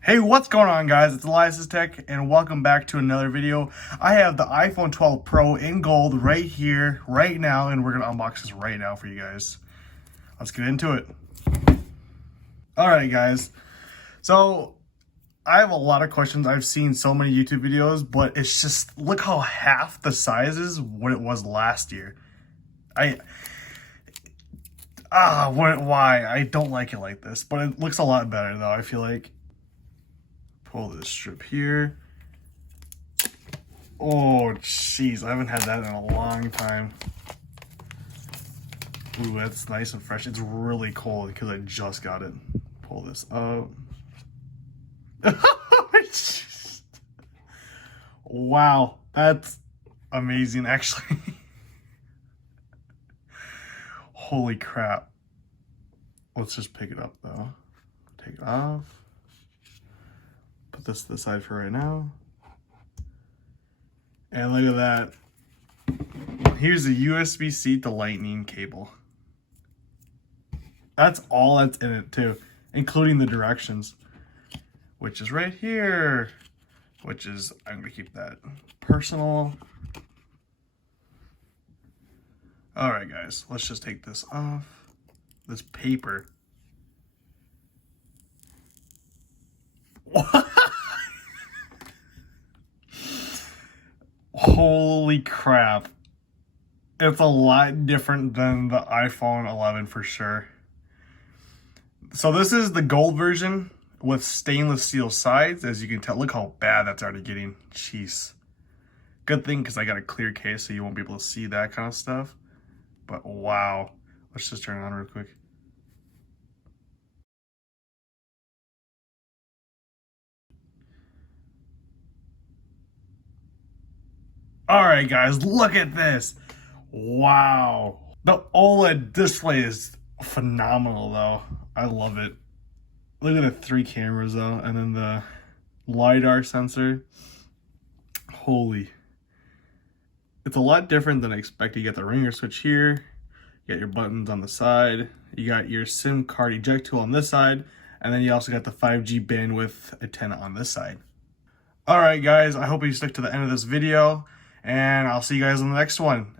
Hey, what's going on, guys? It's Elias's Tech, and welcome back to another video. I have the iPhone 12 Pro in gold right here, right now, and we're going to unbox this right now for you guys. Let's get into it. Alright, guys. So, I have a lot of questions. I've seen so many YouTube videos, but it's just, look how half the size is what it was last year. Why? I don't like it like this, but it looks a lot better, though, I feel like. Pull this strip here. Oh, jeez. I haven't had that in a long time. Ooh, that's nice and fresh. It's really cold because I just got it. Pull this up. Wow. That's amazing, actually. Holy crap. Let's just pick it up, though. Take it off. Put this to the side for right now. And look at that. Here's a USB-C to lightning cable. That's all that's in it too, including the directions, which is right here, which is, I'm gonna keep that personal. All right, guys, let's just take this off. This paper. Holy crap. It's a lot different than the iPhone 11 for sure. So this is the gold version with stainless steel sides. As you can tell, look how bad that's already getting. Jeez. Good thing because I got a clear case so you won't be able to see that kind of stuff. But wow. Let's just turn it on real quick. All right, guys, look at this. Wow. The OLED display is phenomenal, though. I love it. Look at the 3 cameras, though, and then the LiDAR sensor. Holy. It's a lot different than I expected. You got the ringer switch here. You got your buttons on the side. You got your SIM card eject tool on this side. And then you also got the 5G bandwidth antenna on this side. All right, guys, I hope you stick to the end of this video. And I'll see you guys in the next one.